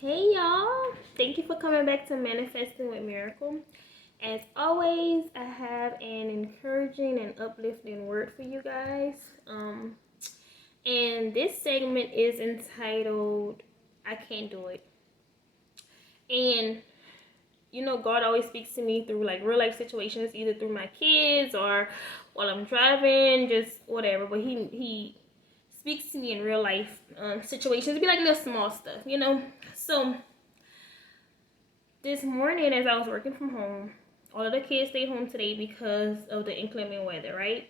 Hey y'all, thank you for coming back to Manifesting with Miracle. As always, I have an encouraging and uplifting word for you guys. And this segment is entitled I Can't Do It. And God always speaks to me through like real life situations, either through my kids or while I'm driving, just whatever. But he speaks to me in real life situations. It'd be like little small stuff. So this morning, as I was working from home, all of the kids stayed home today because of the inclement weather, right?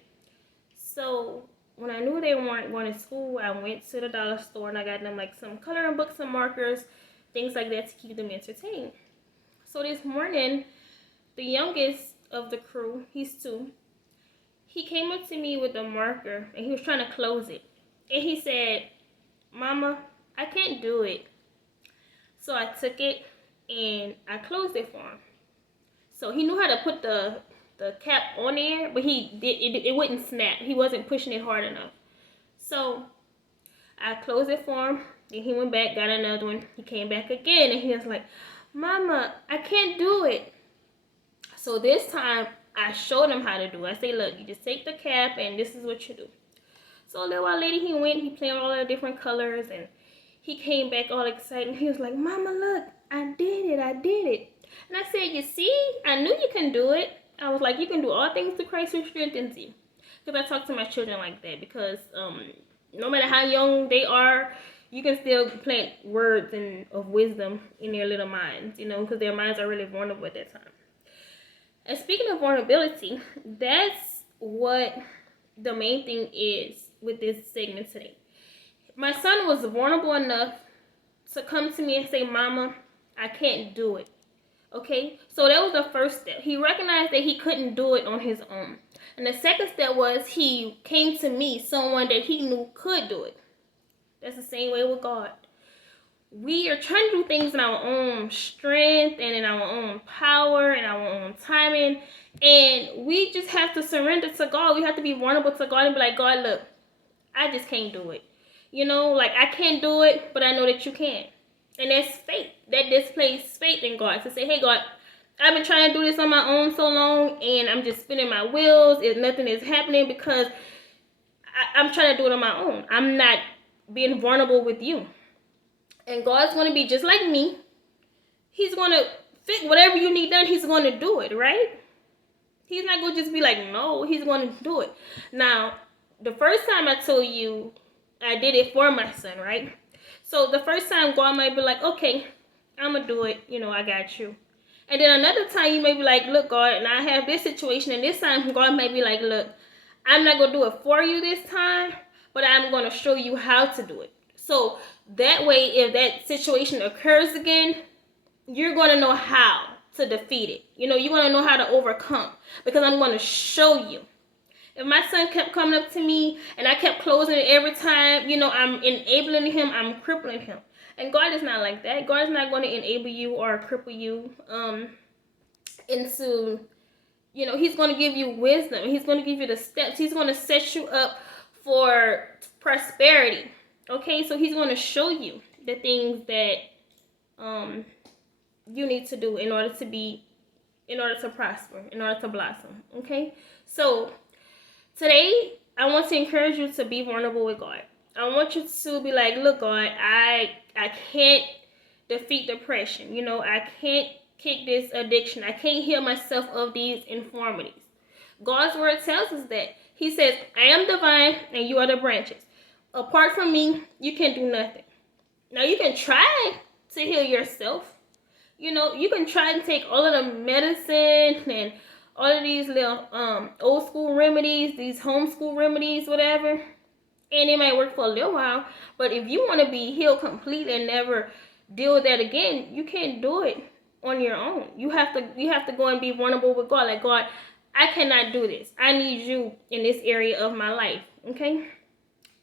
So when I knew they weren't going to school, I went to the dollar store and I got them like some coloring books, some markers, things like that to keep them entertained. So this morning, the youngest of the crew, he's 2, he came up to me with a marker and he was trying to close it. And he said, "Mama, I can't do it." So I took it and I closed it for him. So he knew how to put the cap on there, but it wouldn't snap. He wasn't pushing it hard enough. So I closed it for him. Then he went back, got another one. He came back again, and he was like, "Mama, I can't do it." So this time I showed him how to do it. I say, "Look, you just take the cap, and this is what you do." So a little while later, he went. He played with all the different colors, and he came back all excited. He was like, "Mama, look, I did it. I did it." And I said, "You see, I knew you can do it." I was like, "You can do all things through Christ who strengthens you." Because I talk to my children like that. Because no matter how young they are, you can still plant words of wisdom in their little minds, because their minds are really vulnerable at that time. And speaking of vulnerability, that's what the main thing is with this segment today. My son was vulnerable enough to come to me and say, "Mama, I can't do it." Okay, so that was the first step. He recognized that he couldn't do it on his own. And the second step was he came to me, someone that he knew could do it. That's the same way with God. We are trying to do things in our own strength and in our own power and our own timing. And we just have to surrender to God. We have to be vulnerable to God and be like, "God, look, I just can't do it. Like I can't do it, but I know that you can." And that's faith. That displays faith in God. To say, "Hey, God, I've been trying to do this on my own so long, and I'm just spinning my wheels. If nothing is happening because I'm trying to do it on my own. I'm not being vulnerable with you." And God's going to be just like me. He's going to fit whatever you need done. He's going to do it, right? He's not going to just be like, no. He's going to do it. Now, the first time I told you I did it for my son, right? So the first time God might be like, "Okay, I'm going to do it. I got you." And then another time you may be like, "Look, God, and I have this situation." And this time God may be like, "Look, I'm not going to do it for you this time, but I'm going to show you how to do it." So that way, if that situation occurs again, you're going to know how to defeat it. You're going to know how to overcome, because I'm going to show you. If my son kept coming up to me and I kept closing it every time, I'm enabling him, I'm crippling him. And God is not like that. God is not going to enable you or cripple you into, he's going to give you wisdom. He's going to give you the steps. He's going to set you up for prosperity. Okay, so he's going to show you the things that you need to do in order to prosper, in order to blossom. Okay, so today, I want to encourage you to be vulnerable with God. I want you to be like, "Look, God, I can't defeat depression. I can't kick this addiction. I can't heal myself of these infirmities." God's word tells us that. He says, "I am the vine and you are the branches. Apart from me, you can do nothing." Now, you can try to heal yourself. You can try and take all of the medicine and all of these little old school remedies, these homeschool remedies, whatever, and it might work for a little while. But if you want to be healed completely and never deal with that again, you can't do it on your own. You have to go and be vulnerable with God. Like, "God, I cannot do this. I need you in this area of my life." Okay,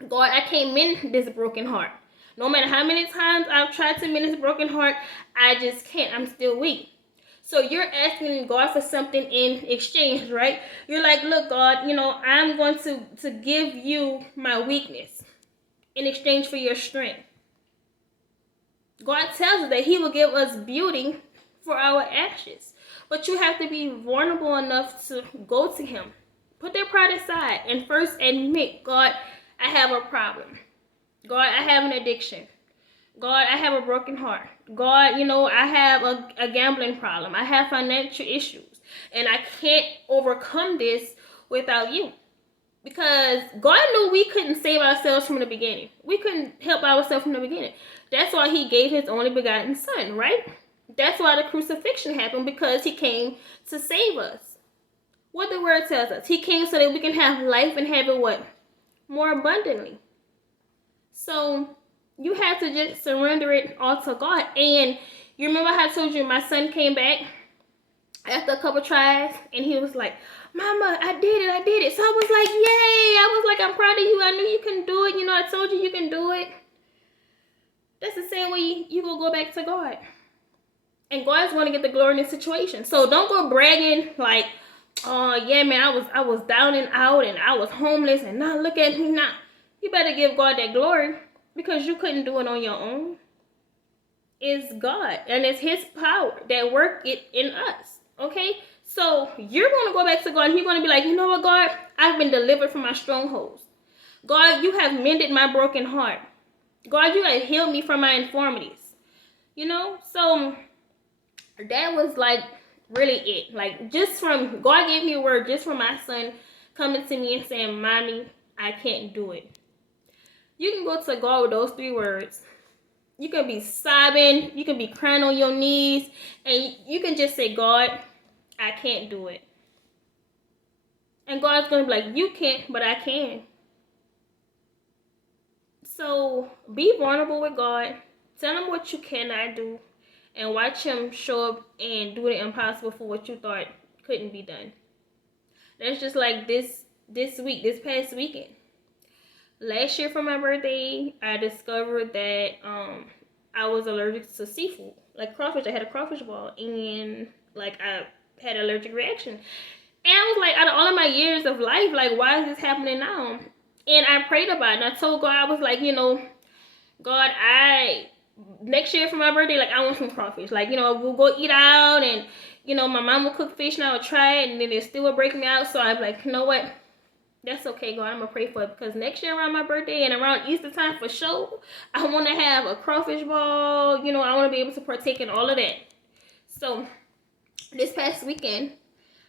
God, I can't mend this broken heart. No matter how many times I've tried to mend this broken heart, I just can't. I'm still weak. So you're asking God for something in exchange, right? You're like, "Look, God, I'm going to give you my weakness in exchange for your strength." God tells us that he will give us beauty for our ashes. But you have to be vulnerable enough to go to him. Put that pride aside and first admit, God, I have a problem. God, I have an addiction. God, I have a broken heart. God, I have a gambling problem. I have financial issues. And I can't overcome this without you. Because God knew we couldn't save ourselves from the beginning. We couldn't help ourselves from the beginning. That's why he gave his only begotten son, right? That's why the crucifixion happened, because he came to save us. What the word tells us. He came so that we can have life and have it what? More abundantly. So you have to just surrender it all to God. And you remember how I told you my son came back after a couple tries and he was like, Mama, I did it. So I was like, yay. I was like, I'm proud of you. I knew you can do it. I told you can do it. That's the same way you go back to God. And God's going to get the glory in this situation. So don't go bragging like, oh yeah, man, I was down and out and I was homeless and now look at me now. You better give God that glory, because you couldn't do it on your own. It's God and it's his power that work it in us. Okay? So you're going to go back to God and you're going to be like, you know what, God? I've been delivered from my strongholds. God, you have mended my broken heart. God, you have healed me from my infirmities. So that was like really it. Like, just from God gave me a word just from my son coming to me and saying, Mommy, I can't do it. You can go to God with those 3 words. You can be sobbing, you can be crying on your knees, and you can just say, God, I can't do it. And God's going to be like, you can't, but I can. So be vulnerable with God. Tell him what you cannot do. And watch him show up and do the impossible for what you thought couldn't be done. That's just like this past weekend. Last year for my birthday, I discovered that I was allergic to seafood. Like crawfish. I had a crawfish ball. And like I had an allergic reaction. And I was like, out of all of my years of life, like, why is this happening now? And I prayed about it. And I told God, I was like, God, next year for my birthday, like, I want some crawfish. Like, we'll go eat out and, my mom will cook fish and I would try it and then it still would break me out. So I'm like, you know what? That's okay, God. I'm going to pray for it, because next year around my birthday and around Easter time for sure, I want to have a crawfish ball. I want to be able to partake in all of that. So this past weekend,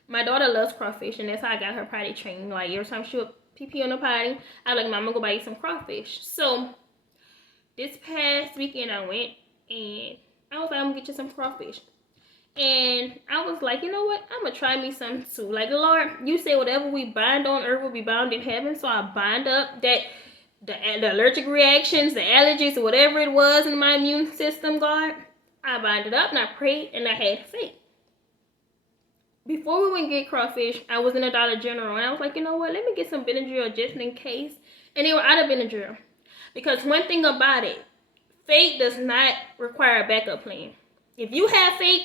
my daughter loves crawfish, and that's how I got her potty trained. Like, every time she would pee on the potty, I was like, Mama, go buy you some crawfish. So this past weekend I went and I was like, I'm going to get you some crawfish. And I was like, you know what? I'm going to try me some too. Like, Lord, you say whatever we bind on earth will be bound in heaven. So I bind up the allergic reactions, the allergies, or whatever it was in my immune system, God. I bind it up and I prayed and I had faith. Before we went get crawfish, I was in a Dollar General and I was like, you know what? Let me get some Benadryl just in case. And they were out of Benadryl. Because one thing about it, faith does not require a backup plan. If you have faith,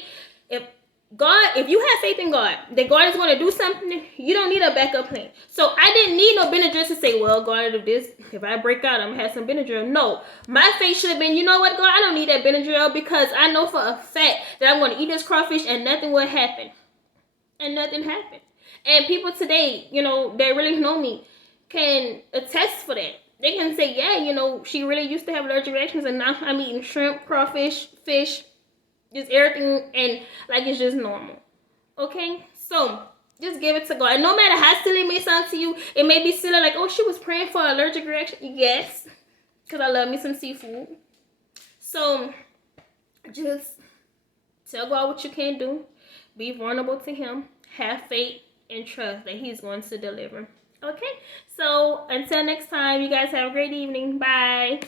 if you have faith in God, that God is going to do something, you don't need a backup plan. So I didn't need no Benadryl to say, well, God, if I break out, I'm going to have some Benadryl. No, my faith should have been, you know what, God, I don't need that Benadryl, because I know for a fact that I'm going to eat this crawfish and nothing will happen. And nothing happened. And people today, that really know me can attest for that. They can say, yeah, she really used to have allergic reactions and now I'm eating shrimp, crawfish, fish, just everything, and like it's just normal. Okay? So just give it to God. And no matter how silly it may sound to you, it may be silly like, oh, she was praying for an allergic reaction. Yes, because I love me some seafood. So just tell God what you can do. Be vulnerable to him. Have faith and trust that he's going to deliver. Okay? So until next time, you guys have a great evening. Bye.